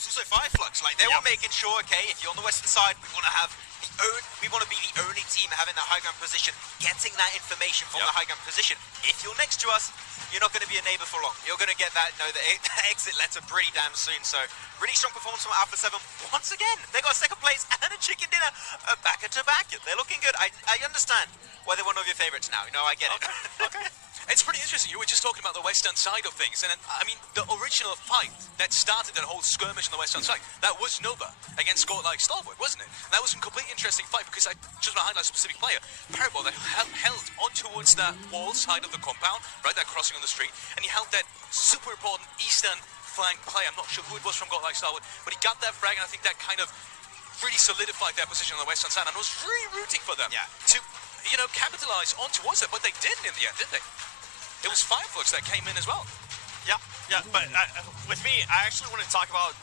was also Fireflux. Like, they were making sure, okay, if you're on the western side, we want to have we want to be the only team having that high ground position, getting that information from the high ground position. If you're next to us, you're not going to be a neighbor for long. You're going to get that, the exit letter pretty damn soon. So, really strong performance from Alpha 7. Once again, they got second place and a chicken dinner back to back. They're looking good. I understand why they're one of your favorites now. I get it. Okay. It's pretty interesting. You were just talking about the western side of things, and I mean, the original fight that started that whole skirmish on the western side, that was Nova against Godlike Starwood, wasn't it? That was a completely interesting fight because I just want to highlight a specific player, Parabol, that held on towards that wall side of the compound, right, that crossing on the street, and he held that super important eastern flank player. I'm not sure who it was from Godlike Starwood, but he got that frag, and I think that kind of really solidified their position on the western side, and I was really rooting for them to, capitalize on towards it, but they didn't in the end, did they? It was Fireflux that came in as well. Yeah, but with me, I actually want to talk about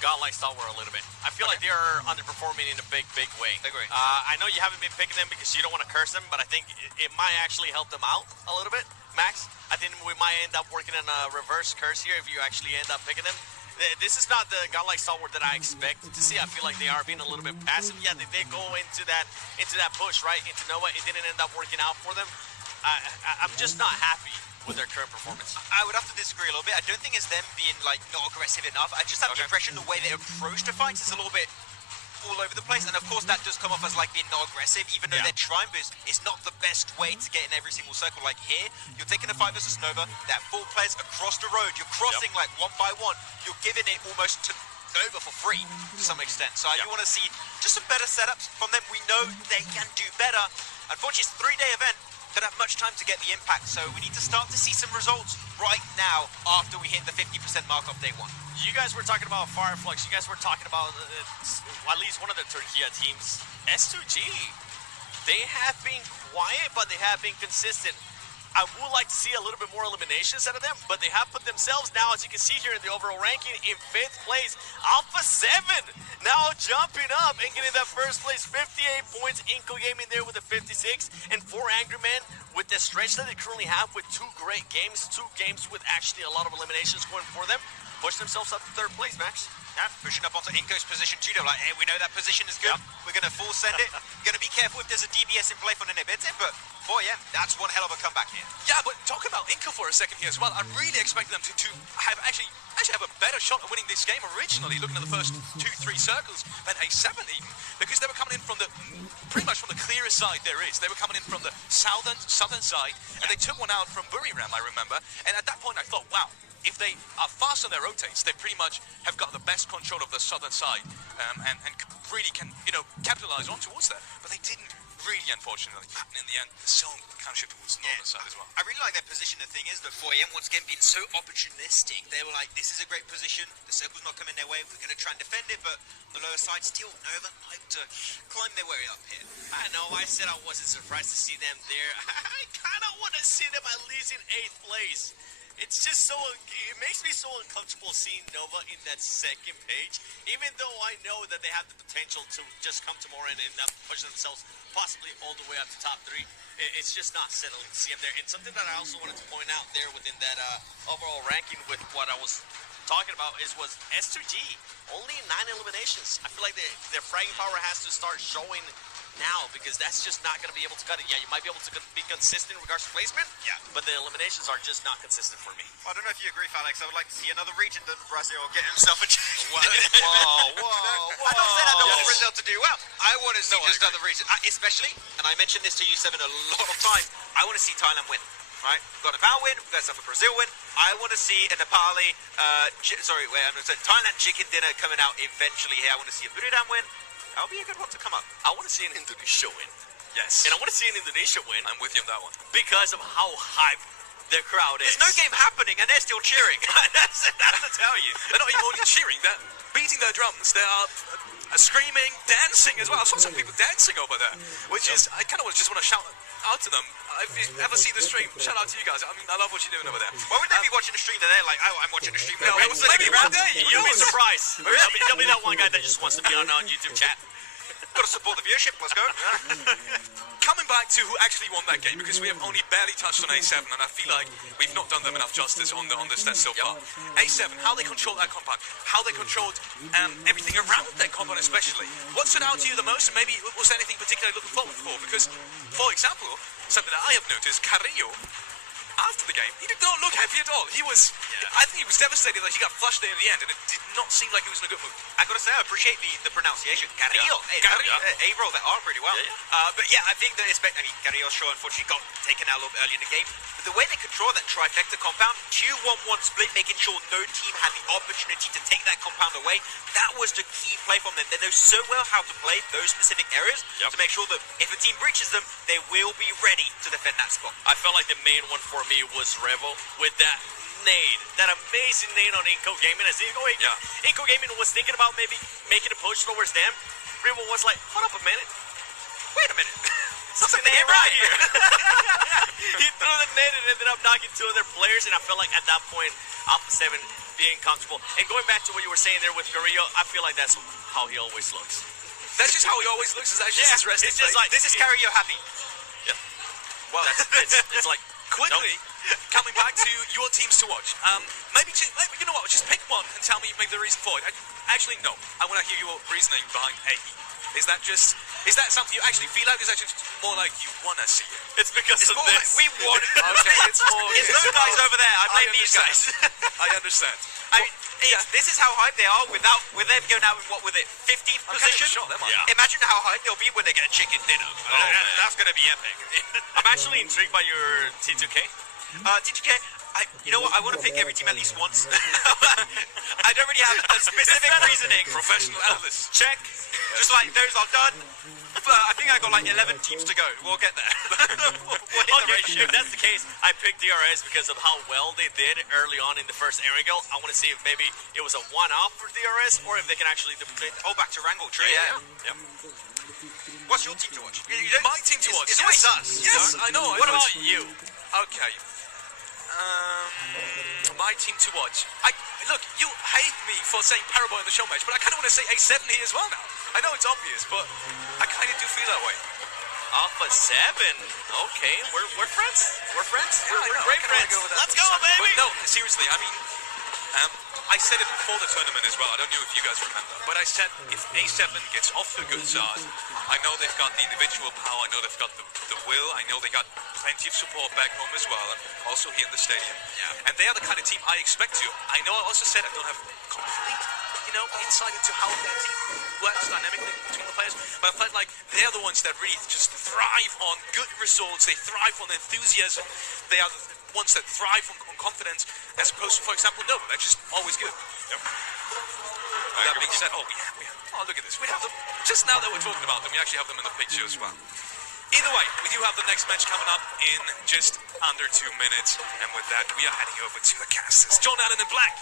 Godlike Stalwart a little bit. I feel like they're underperforming in a big way. I agree. I know you haven't been picking them because you don't want to curse them, but I think it might actually help them out a little bit. Max, I think we might end up working in a reverse curse here if you actually end up picking them. This is not the Godlike Stalwart that I expected to see. I feel like they are being a little bit passive. Yeah, they did go into that push, right, into Nova. It didn't end up working out for them. I'm just not happy with their current performance. I would have to disagree a little bit. I don't think it's them being not aggressive enough. I just have the impression the way they approach the fights is a little bit all over the place, and of course that does come off as being not aggressive, even though they're trying, but it's not the best way to get in every single circle. Like here, you're taking a 5 versus Nova, that 4 players across the road, you're crossing one by one, you're giving it almost to Nova for free to some extent. So I do want to see just some better setups from them. We know they can do better. Unfortunately, it's a 3-day event. Don't have much time to get the impact, so we need to start to see some results right now after we hit the 50% mark of day 1. You guys were talking about Fireflux. You guys were talking about at least one of the Turkey teams, S2G. They have been quiet, but they have been consistent. I would like to see a little bit more eliminations out of them, but they have put themselves now, as you can see here in the overall ranking, in 5th place. Alpha 7 now jumping up and getting that first place, 58 points. Inco Gaming there with a 56, and 4 Angry Men with the stretch that they currently have with 2 great games, 2 games with actually a lot of eliminations going for them. Push themselves up to 3rd place, Max. Yeah, pushing up onto Inco's position too. They're like, hey, we know that position is good. We're going to full send it. We're going to be careful if there's a DBS in play for Ninebete, but 4M, that's one hell of a comeback here. Yeah, but talking about Inco for a second here as well, I really expected them to have actually have a better shot at winning this game originally, looking at the first 2-3 circles than A7 even, because they were coming in from pretty much from the clearest side there is. They were coming in from the southern side, and they took one out from Buriram, I remember, and at that point I thought, wow, if they are fast on their rotates, they pretty much have got the best control of the southern side, and really can, capitalize on towards that. But they didn't really, unfortunately. And in the end, the zone kind of shifted towards the northern side as well. I really like their position. The thing is that 4AM, once again, being so opportunistic, they were like, this is a great position, the circle's not coming their way, we're going to try and defend it, but on the lower side, still, Nova like to climb their way up here. I know, I said I wasn't surprised to see them there. I kind of want to see them at least in 8th place. It's just it makes me so uncomfortable seeing Nova in that second page, even though I know that they have the potential to just come tomorrow and end up pushing themselves possibly all the way up to top 3. It's just not settling to see them there. And something that I also wanted to point out there within that overall ranking with what I was talking about was S2G, only 9 eliminations. I feel like their fragging power has to start showing now, because that's just not going to be able to cut it. Yeah, you might be able to be consistent in regards to placement, but the eliminations are just not consistent for me. Well, I don't know if you agree, Alex. I would like to see another region than Brazil get himself a check. Whoa. I'm not saying I don't want Brazil to do well. I want to see just other regions, especially, and I mentioned this to you, Seven, a lot of times, I want to see Thailand win. Right, we've got a Nepal win, we've got a Brazil win. I want to see a Nepali, Thailand chicken dinner coming out eventually here. I want to see a Buriram win. That'll be a good one to come up. I want to see an Indonesia win. Yes. And I want to see an Indonesia win. I'm with you on that one. Because of how hype their crowd is. There's no game happening and they're still cheering. That's to tell you. They're not even only cheering, they're beating their drums. They are screaming, dancing as well. I saw some people dancing over there, which is, I kind of just want to shout out to them. If you ever see the stream, shout out to you guys. I mean, I love what you're doing over there. Why would they be watching the stream that they're like, oh, I'm watching the stream now? Maybe right there. You'll be surprised. There'll be that one guy that just wants to be on YouTube chat. Got to support the viewership. Let's go. Coming back to who actually won that game, because we have only barely touched on A7, and I feel like we've not done them enough justice on the stats so far. A7, how they controlled that compound, how they controlled everything around that compound especially. What stood out to you the most, and maybe was there anything particularly looking forward for? Because, for example, something that I have noticed, Carrillo, after the game, he did not look happy at all. He was, I think he was devastated that he got flushed there in the end, and it did not seem like it was in a good mood. I gotta say, I appreciate the pronunciation. Carrillo. Hey, Carrillo. A roll that R pretty well. But yeah, I think that Carrillo sure unfortunately got taken out a little bit early in the game. But the way they control that trifecta compound, 2-1-1 split, making sure no team had the opportunity to take that compound away, that was the key play from them. They know so well how to play those specific areas to make sure that if a team breaches them, they will be ready to defend that spot. I felt like the main one for me was Revel with that nade, that amazing nade on Inco Gaming. As Inco Gaming was thinking about maybe making a push towards them, Revel was like, hold up a minute, wait a minute, something ain't right here. He threw the nade and ended up knocking two of their players, and I felt like at that point, Alpha 7 being comfortable. And going back to what you were saying there with Carrillo, I feel like that's how he always looks. That's just how he always looks. Is that just his resting it's just face? like, This is Carrillo happy. Well, it's like, quickly, coming back to your teams to watch. Maybe you know what? Just pick one and tell me maybe the reason for it. Actually, no. I want to hear your reasoning behind AE. Is that something you actually feel like? Is that just more like you want to see it? it's because of this. We want it. Okay, it's more. It's those guys over there. I blame these guys. I understand. I mean, this is how hyped they are with them going out with 15th position. Sure, Imagine how hyped they'll be when they get a chicken dinner. That's going to be epic. I'm actually intrigued by your T2K. T2K, you know what? I want to pick every team at least once. I don't really have a specific reasoning. Professional analyst. Check. Just like those are done. But I think I got like 11 teams to go. We'll get there. we'll hit the ratio. If that's the case, I picked DRS because of how well they did early on in the first Erangel. I want to see if maybe it was a one-off for DRS or if they can actually duplicate. Oh, back to Wrangle, true. Yeah. What's your team to watch? My team to watch. It's always us. Yes, I know. What about you? Okay. My team to watch. Look, you hate me for saying Paraboy in the show match, but I kind of want to say A7 here as well now. I know it's obvious, but I kind of do feel that way. Alpha 7. Okay, we're friends. We're friends. Yeah, I know. We're great I kinda friends. wanna go with that. Let's go, baby. But no, seriously, I mean, I said it before the tournament as well. I don't know if you guys remember, but I said if A7 gets off to a good start, I know they've got the individual power, I know they've got the will, I know they got plenty of support back home as well, and also here in the stadium. And they are the kind of team I expect to. I know I also said I don't have complete, insight into how their team works dynamically between the players, but I felt like they're the ones that really just thrive on good results, they thrive on enthusiasm, they are the ones that thrive on confidence, as opposed to, for example, Nova. They're just always good. That being said, oh, look at this. We have them, just now that we're talking about them, we actually have them in the picture as well. Either way, we do have the next match coming up in just under 2 minutes, and with that, we are heading over to the casters. John Allen in black.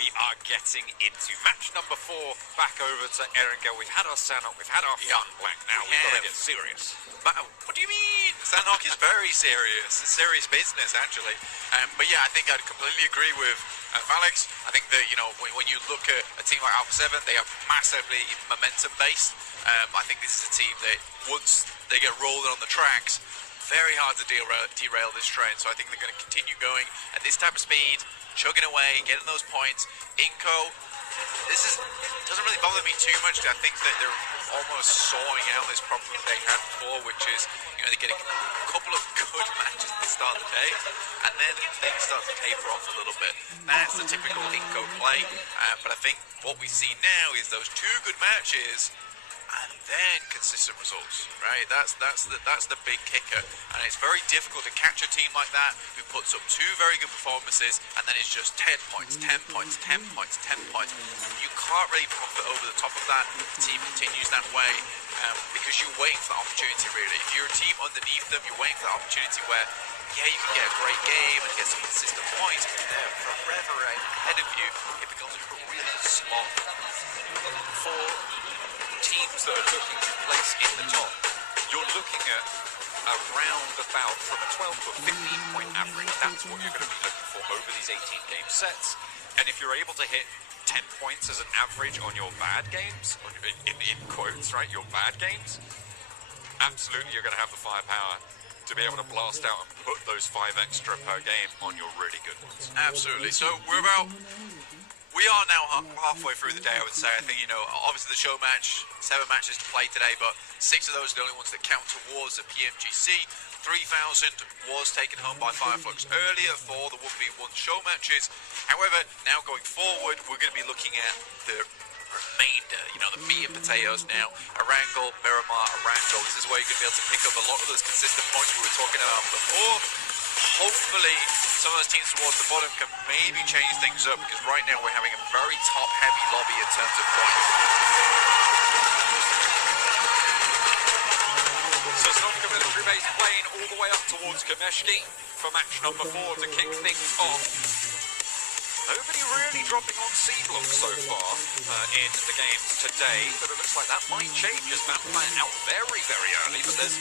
We are getting into match number 4, back over to Erangel. We've had our Sanhok, we've had our fun black. Now we've got to get serious. What do you mean? Sanhok is very serious. It's serious business, actually. But yeah, I think I'd completely agree with Alex. I think that, when you look at a team like Alpha 7, they are massively momentum-based. I think this is a team that, once they get rolling on the tracks, very hard to derail this train. So I think they're going to continue going at this type of speed, chugging away, getting those points. Inco, doesn't really bother me too much. I think that they're almost sorting out this problem that they had before, which is, they get a couple of good matches at the start of the day, and then things start to taper off a little bit. That's the typical Inco play, but I think what we see now is those 2 good matches, and then consistent results, right? That's the big kicker, and it's very difficult to catch a team like that who puts up 2 very good performances, and then it's just 10 points, 10 points, 10 points, 10 points. You can't really profit over the top of that. The team continues that way because you're waiting for the opportunity, really. If you're a team underneath them, you're waiting for the opportunity where, you can get a great game and get some consistent points, but they're forever ahead of you. It becomes a real slog for teams that are looking to place in the top. You're looking at around about from a 12 to a 15 point average. That's what you're going to be looking for over these 18 game sets. And if you're able to hit 10 points as an average on your bad games, in quotes, right, your bad games, absolutely you're going to have the firepower to be able to blast out and put those 5 extra per game on your really good ones. Absolutely. So we are now halfway through the day, I would say. I think, you know, obviously the show match, 7 matches to play today, but 6 of those are the only ones that count towards the PMGC. 3,000 was taken home by Fireflux earlier for the 1v1 show matches. However, now going forward, we're going to be looking at the remainder, you know, the meat and potatoes now. Erangel, Miramar, Erangel. This is where you're going to be able to pick up a lot of those consistent points we were talking about before. Hopefully, some of those teams towards the bottom can maybe change things up, because right now we're having a very top-heavy lobby in terms of points. So Snovka military base playing all the way up towards Kameshki for match number 4 to kick things off. Nobody really dropping on C block so far in the games today, but it looks like that might change as that playing out very, very early, but there's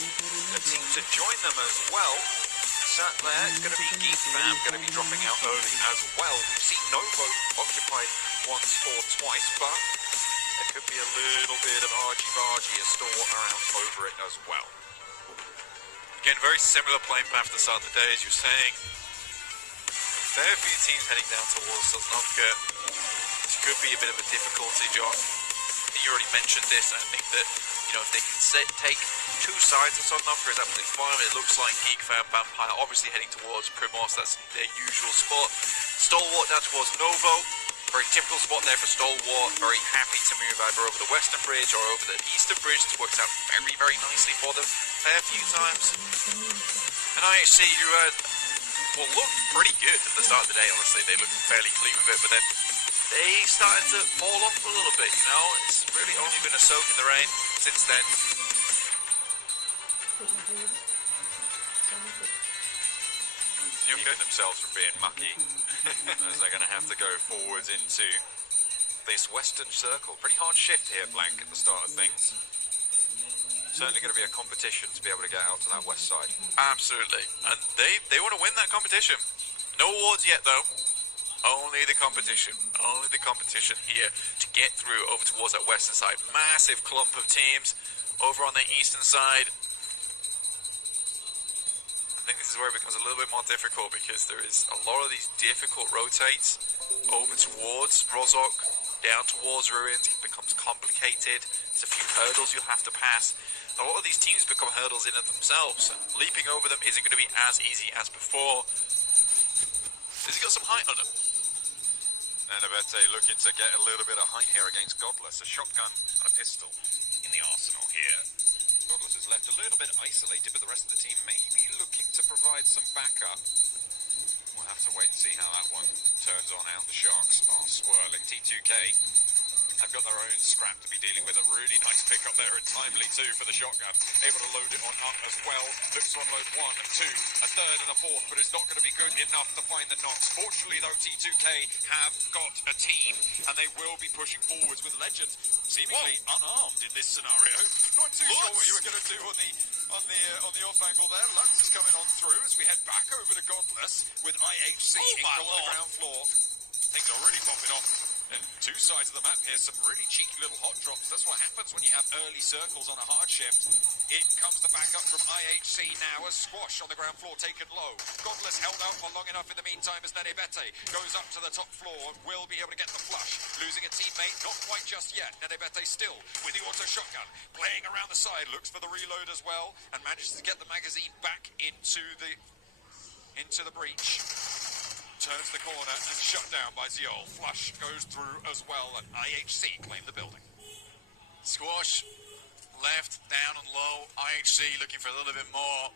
a team to join them as well. Sat there, it's going to be Geek Fam, going to be dropping out early as well. We've seen Novo occupied once or twice, but there could be a little bit of argy-bargy, a stalwart around over it as well. Again, very similar playing path to the start of the day, as you're saying. Fair few teams heading down towards Sosnovka. This could be a bit of a difficulty, John. I think you already mentioned this. I think that, you know, if they can take 2 sides of Sosnovka, is absolutely fine. It looks like Geek Fam, Vampire obviously heading towards Primos. That's their usual spot. Stalwart down towards Novo. Very typical spot there for Stalwart. Very happy to move either over the Western Bridge or over the Eastern Bridge. This works out very, very nicely for them. Fair few times. And IHC, who looked pretty good at the start of the day, honestly. They looked fairly clean with it, but then they started to fall off a little bit, you know. It's really only been a soak in the rain since then. Nuking themselves from being mucky as they're going to have to go forwards into this western circle. Pretty hard shift here, Blank, at the start of things. Certainly going to be a competition to be able to get out to that west side. Absolutely. And they want to win that competition. No awards yet, though. Only the competition. Only the competition here to get through over towards that western side. Massive clump of teams over on the eastern side. I think this is where it becomes a little bit more difficult, because there is a lot of these difficult rotates over towards Rozhok, down towards Ruins. It becomes complicated. There's a few hurdles you'll have to pass. A lot of these teams become hurdles in of themselves. Leaping over them isn't going to be as easy as before. Has he got some height on him? Nanabete looking to get a little bit of height here against Godless. A shotgun and a pistol in the arsenal here. Godless is left a little bit isolated, but the rest of the team may be looking to provide some backup. We'll have to wait and see how that one turns on out. The Sharks are swirling. T2K have got their own scrap to be dealing with. A really nice pick up there and timely too for the shotgun. Able to load it on up as well. Looks to unload 1 and 2, a third and a fourth, but it's not going to be good enough to find the knocks. Fortunately though, T2K have got a team, and they will be pushing forwards with Legends seemingly unarmed in this scenario. Not too sure what you were going to do on the off angle there. Lux is coming on through as we head back over to Godless with IHC on the ground floor. Things are already popping off. And 2 sides of the map here, some really cheeky little hot drops. That's what happens when you have early circles on a hard shift. In comes the backup from IHC now, as Squash on the ground floor taken low. Godless held out for long enough in the meantime as Nenebete goes up to the top floor and will be able to get the flush. Losing a teammate, not quite just yet. Nenebete still with the auto shotgun, playing around the side, looks for the reload as well, and manages to get the magazine back into the breach. Turns the corner and shut down by Ziol. Flush goes through as well, and IHC claim the building. Squash left, down and low. IHC looking for a little bit more.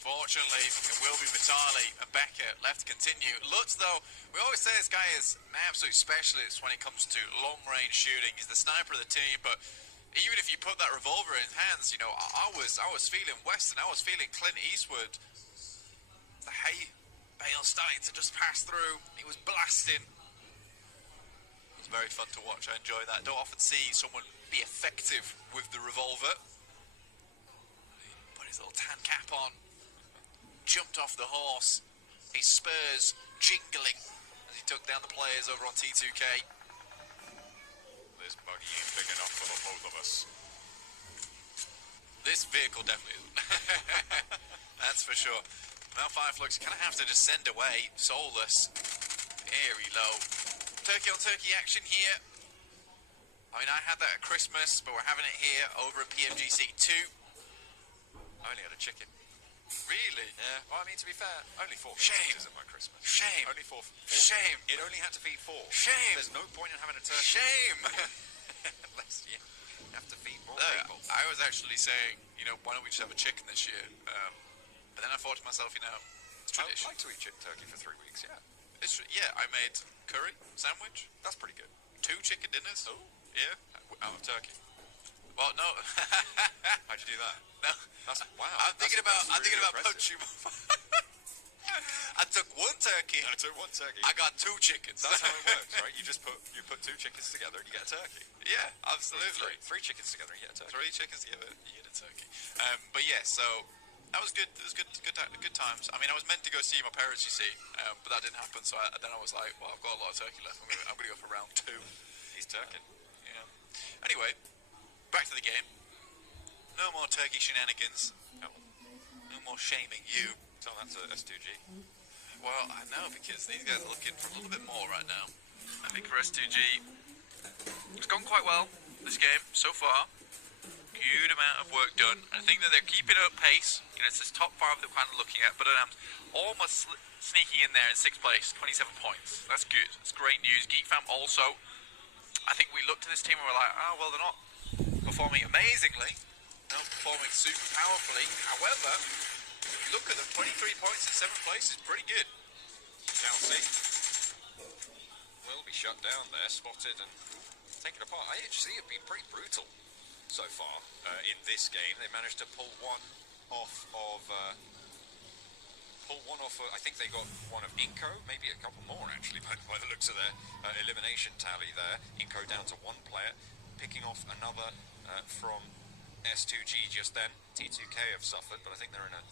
Fortunately, it will be Vitali and Becker left to continue. Lutz, though, we always say this guy is an absolute specialist when it comes to long-range shooting. He's the sniper of the team, but even if you put that revolver in his hands, you know, I was feeling Weston, I was feeling Clint Eastwood. The hay bale starting to just pass through. He was blasting. It was very fun to watch. I enjoy that. Don't often see someone be effective with the revolver. Put his little tan cap on. Jumped off the horse. His spurs jingling as he took down the players over on T2K. this buggy ain't big enough for the both of us. This vehicle definitely isn't. That's for sure. Now Fireflux kind of have to just send away, soulless, very low. Turkey on turkey action here. I mean, I had that at Christmas, but we're having it here over at PMGC 2. I only had a chicken. Really? Yeah. Well, I mean, to be fair, only 4 Shame. is at my Christmas. Shame. Only four. Shame. It only had to feed 4. Shame. There's no point in having a turkey. Shame. Unless you have to feed more people. I was actually saying, you know, why don't we just have a chicken this year? But then I thought to myself, you know, it's I'd tradition. like to eat turkey for 3 weeks, yeah. Yeah, I made curry sandwich, That's pretty good. 2 chicken dinners. Oh. Yeah. Out of turkey. Well, no. How'd you do that? No. That's, wow. I'm thinking that's about really punching. impressive. I took 1 turkey. I took 1 turkey. I got 2 chickens. That's how it works, right? You put 2 chickens together and you get a turkey. Yeah, absolutely. Three chickens together and you get a turkey. 3 chickens together, you get a turkey. But yeah, so that was good. It was good times. I mean, I was meant to go see my parents, you see, but that didn't happen. So then I was like, well, I've got a lot of turkey left. I'm gonna go for round 2. He's turking. Yeah. Anyway, back to the game. No more turkey shenanigans. Oh, No more shaming you. tell that to S2G. Well, I know, because these guys are looking for a little bit more right now. I think for S2G, it's gone quite well, this game, so far. Good amount of work done. I think that they're keeping up pace. You know, it's this top 5 that we're kind of looking at, but almost sneaking in there in 6th place, 27 points. That's good. That's great news. Geek Fam also, I think we looked at this team and we're like, oh, well, they're not performing amazingly, not performing super powerfully. However, if you look at them, 23 points in 7th place is pretty good. Chelsea will be shut down there, spotted and taken apart. IHC have been pretty brutal so far in this game. They managed to pull one off of. I think they got one of Inco, maybe a couple more actually, by the looks of their elimination tally there. Inco down to 1 player, picking off another from S2G just then. T2K have suffered, but I think they're in a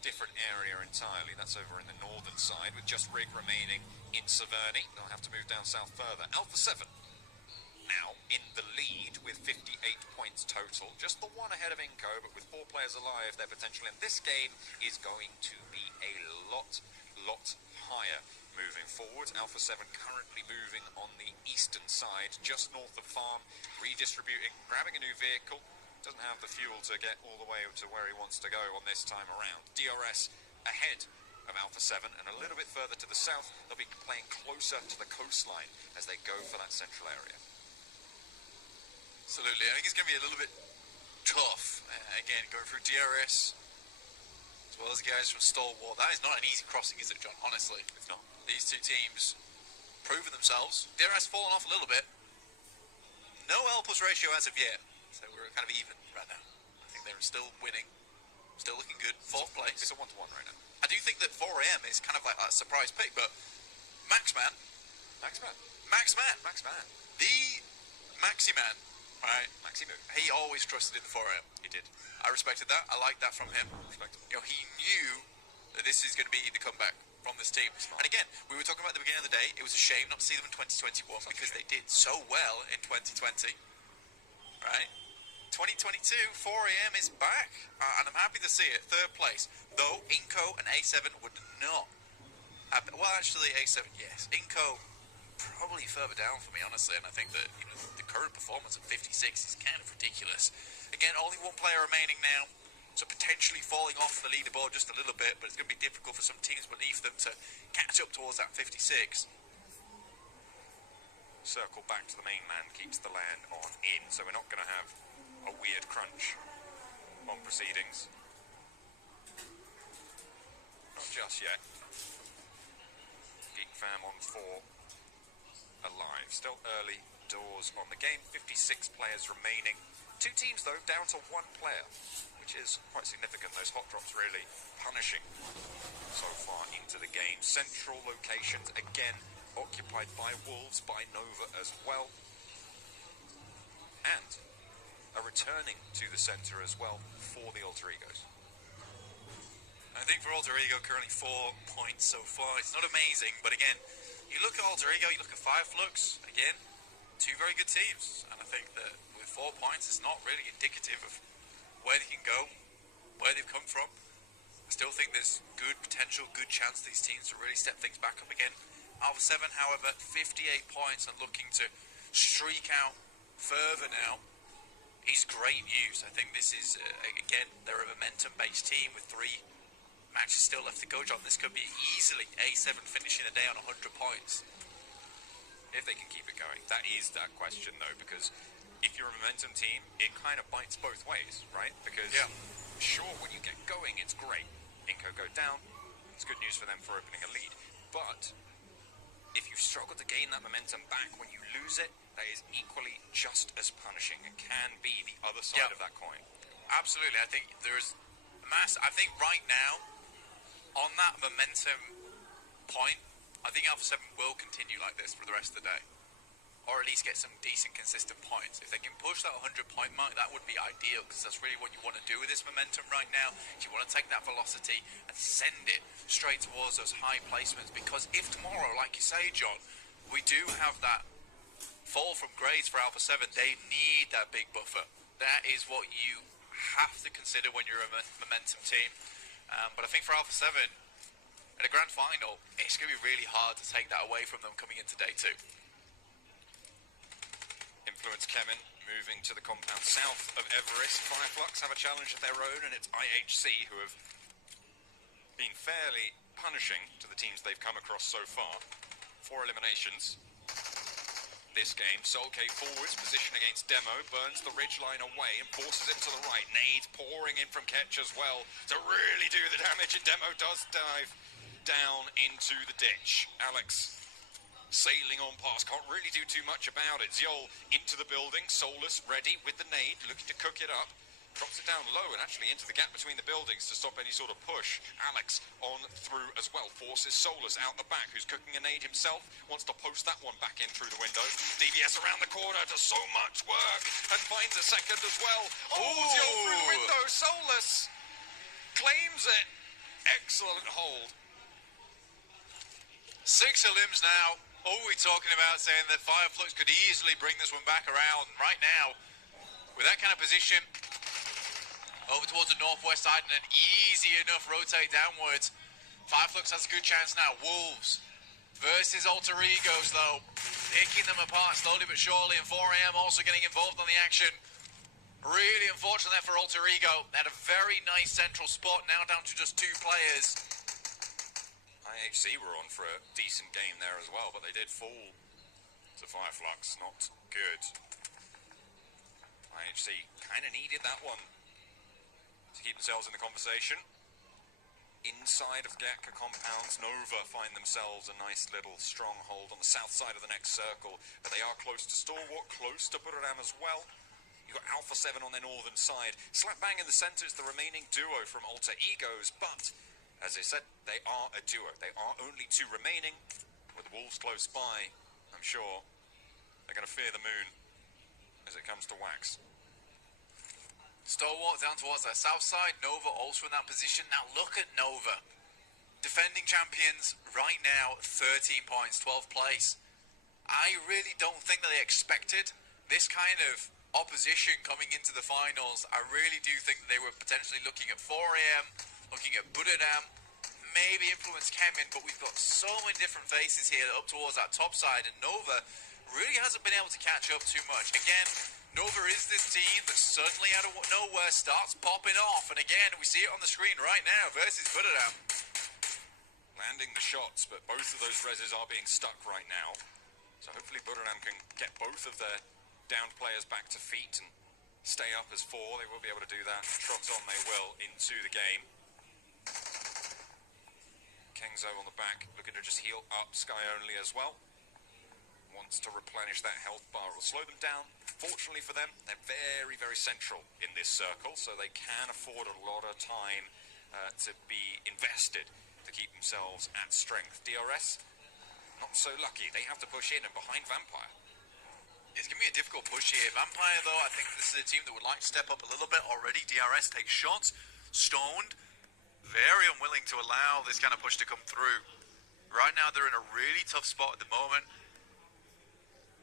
different area entirely. That's over in the northern side, with just Rig remaining in Severny. They'll have to move down south further. Alpha 7 now in the lead with 58 points total. Just the 1 ahead of Inco, but with 4 players alive, their potential in this game is going to be a lot higher moving forward. Alpha 7 currently moving on the eastern side, just north of Farm, redistributing, grabbing a new vehicle. Doesn't have the fuel to get all the way to where he wants to go on this time around. DRS ahead of Alpha 7, and a little bit further to the south, they'll be playing closer to the coastline as they go for that central area. Absolutely. I think it's going to be a little bit tough. Again, going through DRS, as well as the guys from Stalwart. That is not an easy crossing, is it, John? Honestly. It's not. These 2 teams proving themselves. DRS fallen off a little bit. No L+ ratio as of yet. So we're kind of even right now. I think they're still winning. Still looking good. 4th place. It's a 1-1 right now. I do think that 4am is kind of like a surprise pick, but Maxman. The Maxi Man. Right, Maximu. He always trusted in the 4am. He did. I respected that. I liked that from him. Respectable. You know, he knew that this is going to be the comeback from this team. And again, we were talking about at the beginning of the day, it was a shame not to see them in 2021 because they did so well in 2020. Right? 2022, 4am is back, and I'm happy to see it. 3rd place. Though Inco and A7 would not have, well, actually, A7, yes. Inco probably further down for me, honestly, and I think that, you know, the current performance of 56 is kind of ridiculous. Again, only 1 player remaining now, so potentially falling off the leaderboard just a little bit, but it's going to be difficult for some teams beneath them to catch up towards that 56. Circle back to the main man, keeps the land on in, so we're not going to have a weird crunch on proceedings. Not just yet. Geek Fam on 4. Alive. Still early doors on the game. 56 players remaining. 2 teams, though, down to 1 player, which is quite significant. Those hot drops really punishing so far into the game. Central locations, again, occupied by Wolves, by Nova as well. And are returning to the centre as well for the Alter Egos. I think for Alter Ego, currently 4 points so far. It's not amazing, but again, you look at Alter Ego, you look at Fireflux, again, 2 very good teams. And I think that with 4 points, it's not really indicative of where they can go, where they've come from. I still think there's good potential, good chance these teams to really step things back up again. Alpha 7, however, 58 points and looking to streak out further now is great news. I think this is, again, they're a momentum-based team with 3 matches still left to go, John. This could be easily A7 finishing a day on 100 points. If they can keep it going. That is that question, though, because if you're a momentum team, it kind of bites both ways, right? Because, sure, when you get going, it's great. Inco go down, it's good news for them for opening a lead. But if you struggle to gain that momentum back when you lose it, that is equally just as punishing and can be the other side of that coin. Absolutely. I think there's I think right now, on that momentum point, I think Alpha 7 will continue like this for the rest of the day. Or at least get some decent, consistent points. If they can push that 100-point mark, that would be ideal, because that's really what you want to do with this momentum right now. You want to take that velocity and send it straight towards those high placements, because if tomorrow, like you say, John, we do have that fall from grades for Alpha 7, they need that big buffer. That is what you have to consider when you're a momentum team. But I think for Alpha 7, at a grand final, it's going to be really hard to take that away from them coming into day 2. Influence Kemen moving to the compound south of Everest. Fireflux have a challenge of their own, and it's IHC who have been fairly punishing to the teams they've come across so far. 4 eliminations this game. Solk forwards, position against Demo, burns the ridgeline away and forces him to the right. Nades pouring in from Ketch as well to really do the damage, and Demo does dive down into the ditch. Alex sailing on past, can't really do too much about it. Ziol into the building, Solus ready with the nade, looking to cook it up. Drops it down low and actually into the gap between the buildings to stop any sort of push. Alex on through as well, forces Solus out the back, who's cooking a nade himself, wants to post that one back in through the window. DBS around the corner, does so much work, and finds a second as well. Ziol through the window, Solus claims it. Excellent hold. 6 elims now. All we're talking about saying that Fireflux could easily bring this one back around. Right now, with that kind of position, over towards the northwest side and an easy enough rotate downwards, Fireflux has a good chance now. Wolves versus Alter Egos, though, picking them apart slowly but surely, and 4AM also getting involved on the action. Really unfortunate there for Alter Ego. They had a very nice central spot, now down to just 2 players. IHC were on for a decent game there as well, but they did fall to Fireflux. Not good. IHC kind of needed that one to keep themselves in the conversation. Inside of Gekka compounds, Nova find themselves a nice little stronghold on the south side of the next circle, but they are close to Stalwart, close to Buradam as well. You've got Alpha 7 on their northern side. Slap bang in the center is the remaining duo from Alter Egos, but as I said, they are a duo. They are only 2 remaining. With the Wolves close by, I'm sure they're going to fear the moon as it comes to wax. Stalwart down towards their south side. Nova also in that position. Now look at Nova. Defending champions right now, 13 points, 12th place. I really don't think that they expected this kind of opposition coming into the finals. I really do think that they were potentially looking at 4AM, looking at Buradam, maybe Influence Kemen, but we've got so many different faces here up towards that top side, and Nova really hasn't been able to catch up too much. Again, Nova is this team that suddenly out of nowhere starts popping off, and again, we see it on the screen right now versus Buradam. Landing the shots, but both of those reses are being stuck right now. So hopefully Buradam can get both of their downed players back to feet and stay up as 4. They will be able to do that. Trot on they will into the game. Kengzo on the back, looking to just heal up. Sky only as well. Wants to replenish that health bar. It will slow them down. Fortunately for them, they're very, very central in this circle, so they can afford a lot of time to be invested to keep themselves at strength. DRS, not so lucky. They have to push in and behind Vampire. It's going to be a difficult push here. Vampire, though, I think this is a team that would like to step up a little bit already. DRS takes shots. Stoned, very unwilling to allow this kind of push to come through. Right now, they're in a really tough spot at the moment.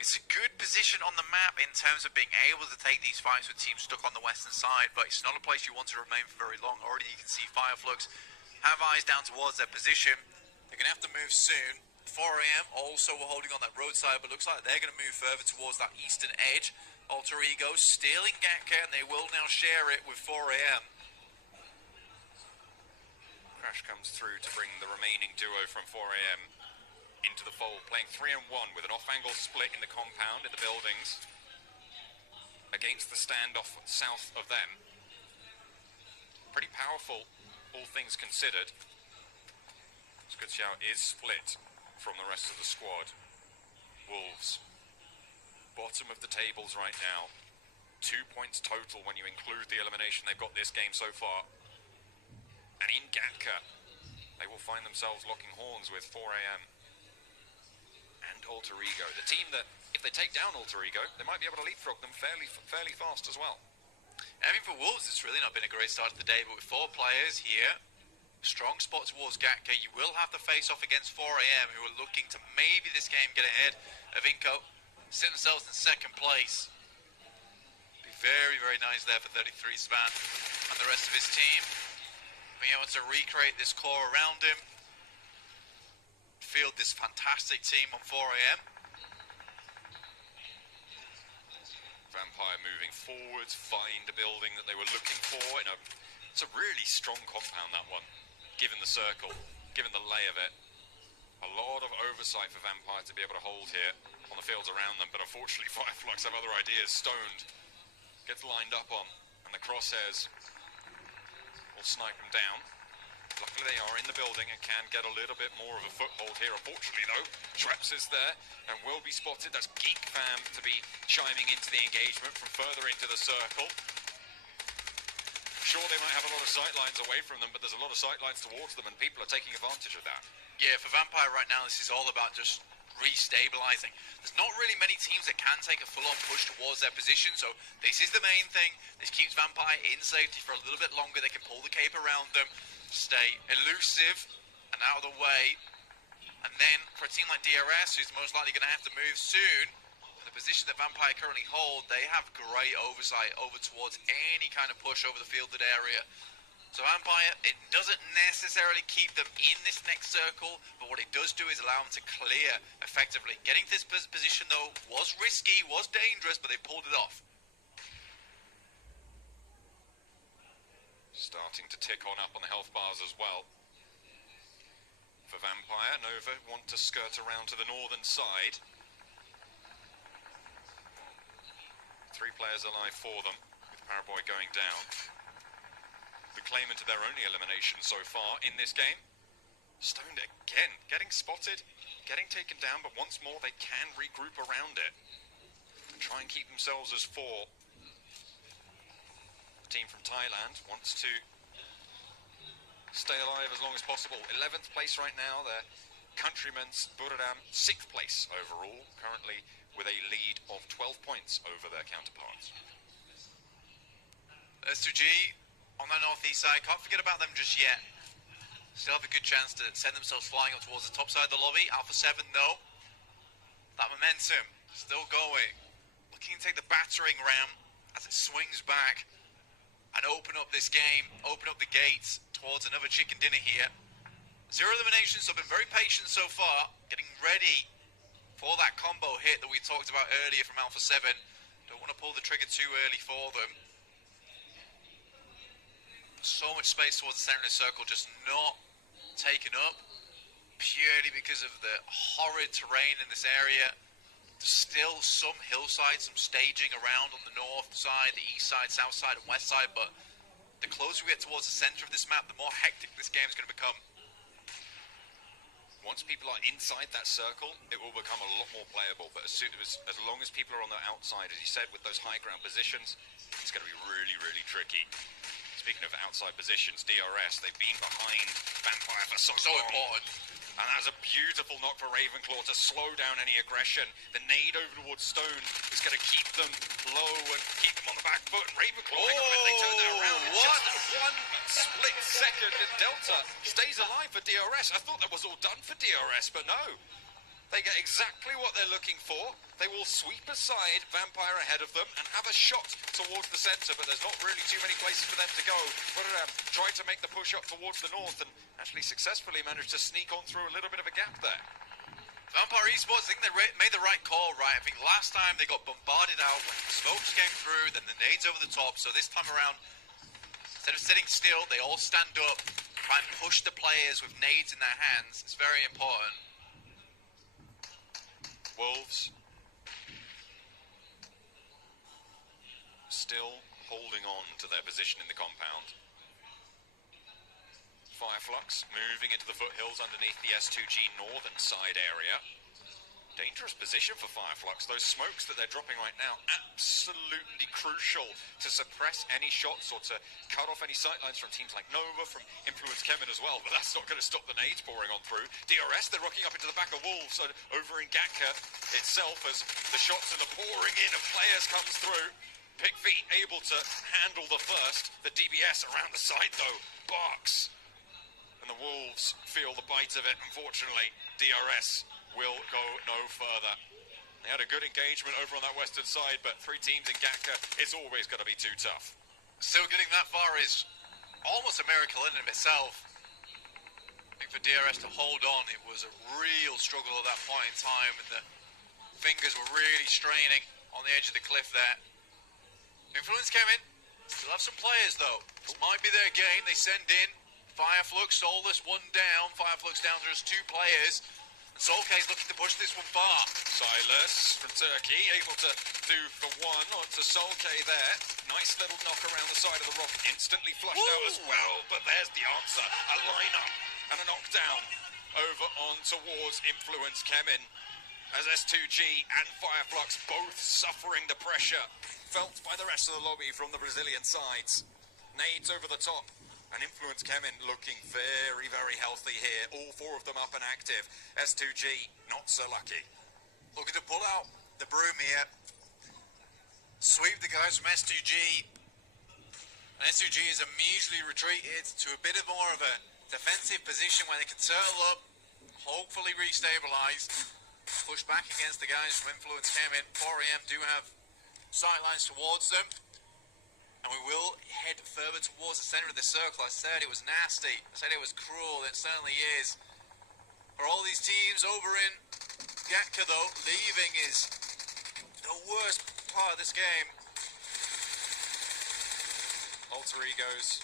It's a good position on the map in terms of being able to take these fights with teams stuck on the western side, but it's not a place you want to remain for very long. Already you can see Fireflux have eyes down towards their position. They're going to have to move soon. 4 AM also were holding on that roadside, but looks like they're going to move further towards that eastern edge. Alter Ego stealing Gatka, and they will now share it with 4 AM. Crash comes through to bring the remaining duo from 4 AM into the fold, playing 3-1 with an off-angle split in the compound in the buildings against the standoff south of them. Pretty powerful, all things considered. Skutxiao is split from the rest of the squad. Wolves, bottom of the tables right now. 2 points total when you include the elimination they've got this game so far. And in Gatka, they will find themselves locking horns with 4 AM and Alter Ego. The team that, if they take down Alter Ego, they might be able to leapfrog them fairly fast as well. I mean, for Wolves, it's really not been a great start to the day, but with 4 players here, strong spot towards Gatka, you will have to face off against 4 AM, who are looking to maybe this game get ahead of Inco, sit themselves in second place. Be very, very nice there for 33 Span and the rest of his team. Being able to recreate this core around him, field this fantastic team on 4 AM. Vampire moving forwards, find a building that they were looking for. It's a really strong compound, that one, given the circle, given the lay of it. A lot of oversight for Vampire to be able to hold here on the fields around them, but unfortunately Fireflux have other ideas. Stoned gets lined up on, and the crosshairs will snipe him down. Luckily they are in the building and can get a little bit more of a foothold here. Unfortunately though, Schweppes is there and will be spotted. That's Geek Fam to be chiming into the engagement from further into the circle. Sure, they might have a lot of sightlines away from them, but there's a lot of sightlines towards them and people are taking advantage of that. Yeah, for Vampire right now, this is all about just restabilizing. There's not really many teams that can take a full-on push towards their position, so this is the main thing. This keeps Vampire in safety for a little bit longer. They can pull the cape around them, stay elusive and out of the way. And then for a team like DRS, who's most likely going to have to move soon, in the position that Vampire currently hold, they have great oversight over towards any kind of push over the fielded area. So Vampire, it doesn't necessarily keep them in this next circle, but what it does do is allow them to clear effectively. Getting to this position, though, was risky, was dangerous, but they pulled it off. Starting to tick on up on the health bars as well. For Vampire, Nova want to skirt around to the northern side. 3 players alive for them, with Paraboy going down. The claimant of their only elimination so far in this game. Stoned again, getting spotted, getting taken down, but once more they can regroup around it and try and keep themselves as 4. The team from Thailand wants to stay alive as long as possible. 11th place right now, their countrymen Buradam 6th place overall, currently with a lead of 12 points over their counterparts. S2G on that northeast side, can't forget about them just yet. Still have a good chance to send themselves flying up towards the top side of the lobby. Alpha 7 though, that momentum still going. Looking to take the battering ram as it swings back and open up this game, open up the gates towards another chicken dinner here. 0 eliminations, so been very patient so far, getting ready for that combo hit that we talked about earlier from Alpha 7. Don't want to pull the trigger too early for them. So much space towards the center of the circle, just not taken up, purely because of the horrid terrain in this area. There's still some hillside, some staging around on the north side, the east side, south side, and west side, but the closer we get towards the center of this map, the more hectic this game is going to become. Once people are inside that circle, it will become a lot more playable, but as long as people are on the outside, as you said, with those high ground positions, it's going to be really, really tricky. Speaking of outside positions, DRS, they've been behind Vampire for so long. Important. And that was a beautiful knock for Ravenclaw to slow down any aggression. The nade over towards Stone is going to keep them low and keep them on the back foot. And Ravenclaw, they turn that around. It's just 1 split second, and Delta stays alive for DRS. I thought that was all done for DRS, but no. They get exactly what they're looking for. They will sweep aside Vampire ahead of them and have a shot towards the centre, but there's not really too many places for them to go. Rotterdam tried to make the push up towards the north and actually successfully managed to sneak on through a little bit of a gap there. Vampire Esports, I think they made the right call, right? I think last time they got bombarded out when the smokes came through, then the nades over the top. So this time around, instead of sitting still, they all stand up, try and push the players with nades in their hands. It's very important. Wolves still holding on to their position in the compound. Fireflux moving into the foothills underneath the S2G northern side area. Dangerous position for Fireflux. Those smokes that they're dropping right now, absolutely crucial to suppress any shots or to cut off any sightlines from teams like Nova, from Influence Kemen as well, but that's not going to stop the nades pouring on through. DRS, they're rocking up into the back of Wolves over in Gatka itself as the shots and the pouring in of players comes through. Pigfeet able to handle the first. The DBS around the side though, barks. And the Wolves feel the bite of it, unfortunately. DRS will go no further. They had a good engagement over on that western side, but 3 teams in Gatka, it's always going to be too tough. Still getting that far is almost a miracle in and of itself. I think for DRS to hold on, it was a real struggle at that point in time, and the fingers were really straining on the edge of the cliff there. Influence came in. Still have some players though. This might be their game. They send in Fireflux, Solus one down. Fireflux down to just 2 players. And Solkay's looking to push this one far. Silas from Turkey able to do for 1 onto Solkay there. Nice little knock around the side of the rock, instantly flushed out as well. But there's the answer. A lineup and a knockdown over on towards Influence Kemen. As S2G and Fireflux both suffering the pressure felt by the rest of the lobby from the Brazilian sides. Nades over the top. And Influence Kemen looking very, very healthy here. All 4 of them up and active. S2G not so lucky. Looking to pull out the broom here. Sweep the guys from S2G. And S2G is immediately retreated to a bit of more of a defensive position where they can turtle up, hopefully restabilize, push back against the guys from Influence Kemen. 4AM do have sightlines towards them. And we will head further towards the centre of the circle. I said it was nasty. I said it was cruel. It certainly is. For all these teams over in Gatka, though, leaving is the worst part of this game. Alter egos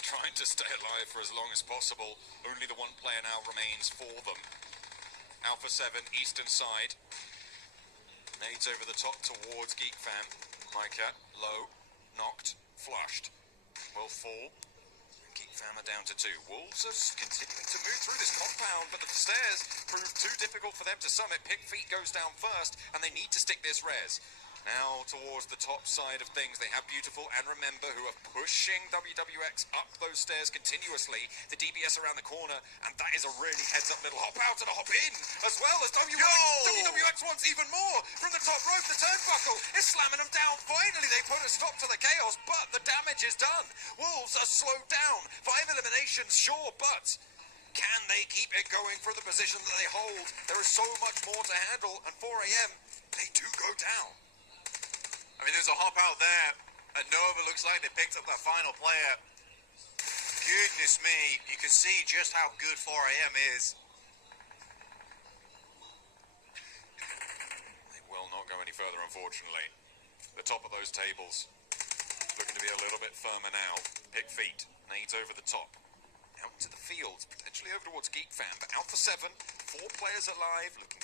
trying to stay alive for as long as possible. Only the 1 player now remains for them. Alpha 7, eastern side. Nades over the top towards Geekfan. Micah, low. Knocked, flushed, will fall. Geekfam are down to 2. Wolves are continuing to move through this compound, but the stairs prove too difficult for them to summit. Pigfeet goes down first, and they need to stick this res. Now towards the top side of things, they have Beautiful and Remember who are pushing WWX up those stairs continuously. The DBS around the corner, and that is a really heads-up little hop out and a hop in, as well as WWX wants even more from the top rope. The turnbuckle is slamming them down. Finally, they put a stop to the chaos, but the damage is done. Wolves are slowed down. 5 eliminations, sure, but can they keep it going for the position that they hold? There is so much more to handle, and 4AM, they do go down. I mean, there's a hop out there, and Nova looks like they picked up that final player. Goodness me, you can see just how good 4AM is. They will not go any further, unfortunately. The top of those tables looking to be a little bit firmer now. Pigfeet, nades over the top. Out to the field, potentially over towards Geekfan, but Alpha 7, 4 players alive, looking